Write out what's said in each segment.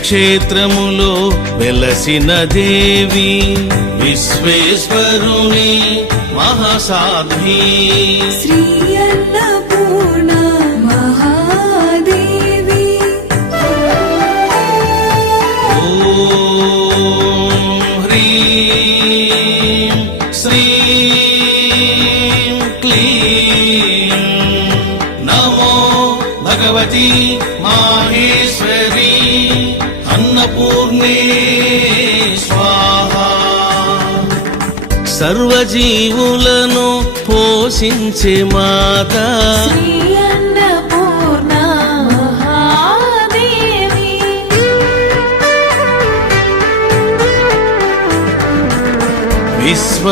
క్షేత్రములో వెలసిన దేవి విశ్వేశ్వరుని మహాసాధ్వి. శ్రీ అన్నపూర్ణ మహాదేవి. ఓం హ్రీం శ్రీం క్లీం నమో భగవతి స్వాహా. సర్వజీవులను పోషించే మాత.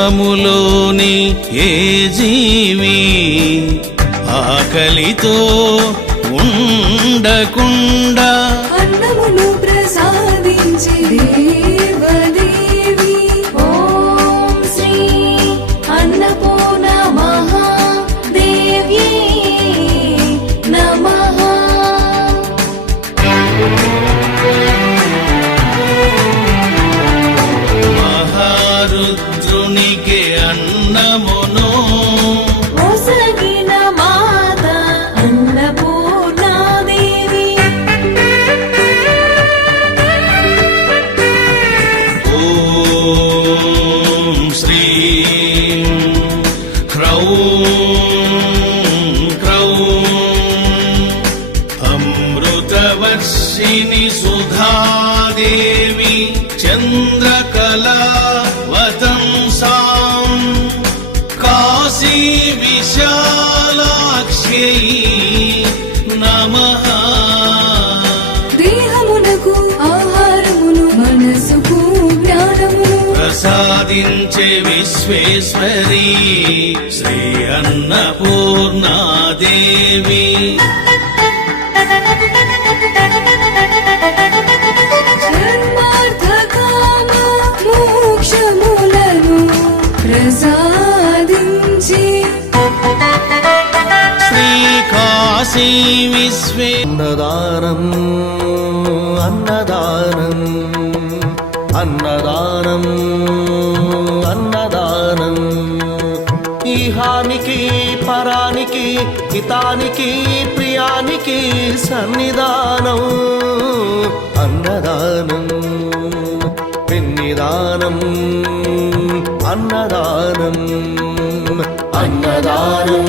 విశ్వములోని ఏ జీవి ఆకలితో ఉండకుండా కాశీ విశాలాక్ష్యై నమః. దేహమునకు ఆహారమును మనసుకు జ్ఞానమును ప్రసాదించే విశ్వేశ్వరి శ్రీ అన్నపూర్ణాదేవి. ధర్మార్థకామ మోక్షములను ప్రసాదించి కాశీ విశ్వే అన్నదానం అన్నదానం అన్నదానం అన్నదానం ఈహానికి పరానికి హితానికి ప్రియానికి సన్నిధానం అన్నదానం పెన్నిదానం అన్నదానం అన్నదానం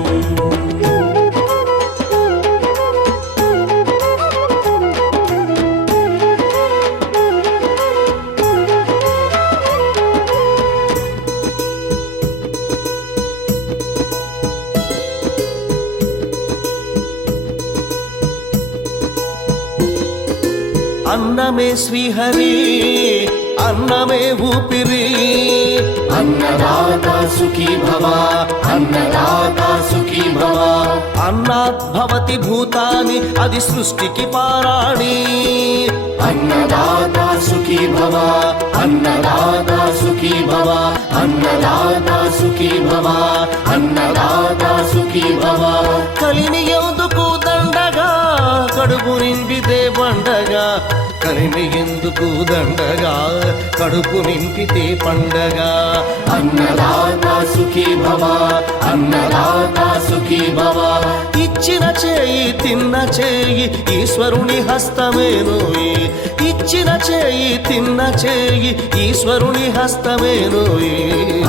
అన్నమే శ్రీహరి అన్నమే ఊపిరి. అన్నదాత సుఖీ భవ అన్నదాత సుఖీ భవ. అన్నాత్ భవతి భూతాని అది సృష్టికి పారాణి. అన్నదాత సుఖీ భవ అన్నదాత సుఖీ భవ అన్నదాత సుఖీ భవ అన్నదాత సుఖీ భవ. కలిని ఎందుకు కడుపు నింపితే పండగా కలిమి ఎందుకు దండగా? కడుపు నింపితే పండగ. అన్నదాత సుఖీ భవ అన్నదాత సుఖీ భవ. ఇచ్చిన చేయి తిన్న చేయి ఈశ్వరుని హస్తమేనోయి. ఇచ్చిన చేయి తిన్న చేయి ఈశ్వరుని హస్తమేనోయి.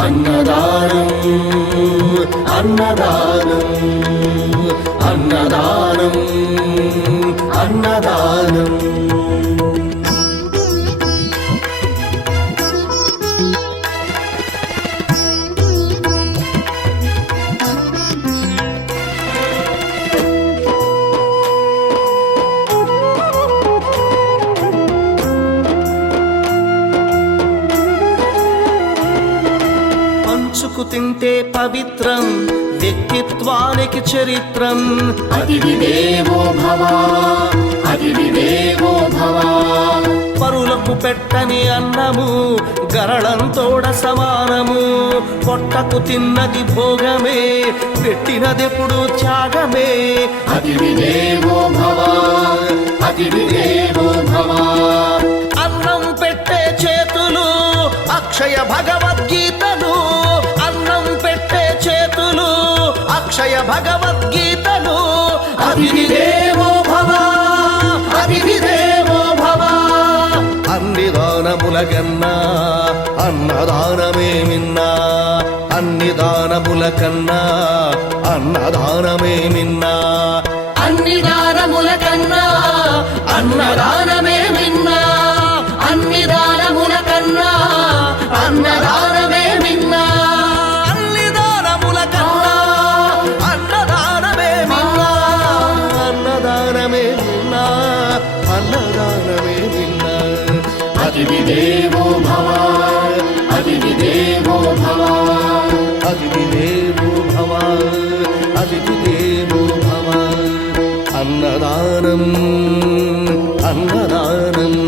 అన్నదానం అన్నదానం పవిత్రం వ్యక్తిత్వానికి చరిత్రం. అతిథి దేవో భవ అతిథి దేవో భవ. పరులకు పెట్టని అన్నము గరళంతోడ సమానము. పొట్టకు తిన్నది భోగమే పెట్టినదెప్పుడు త్యాగమే. అతిథి దేవో భవ అతిథి దేవో భవ. అన్నం పెట్టే చేతులు అక్షయ భగవద్గీతలు అక్షయ భగవద్గీతను అతిథి భవ అతిథి భవ అన్ని దానములకన్నా అన్నదానమే మిన్నా అన్ని దానముల కన్నా అన్నదానమే మిన్నా అన్ని దానముల కన్నా అన్నదానమే మిన్నా अग्निदेवो भव अग्निदेवो भव अग्निदेवो भव अग्निदेवो भव अन्नदानम् अन्नदानम्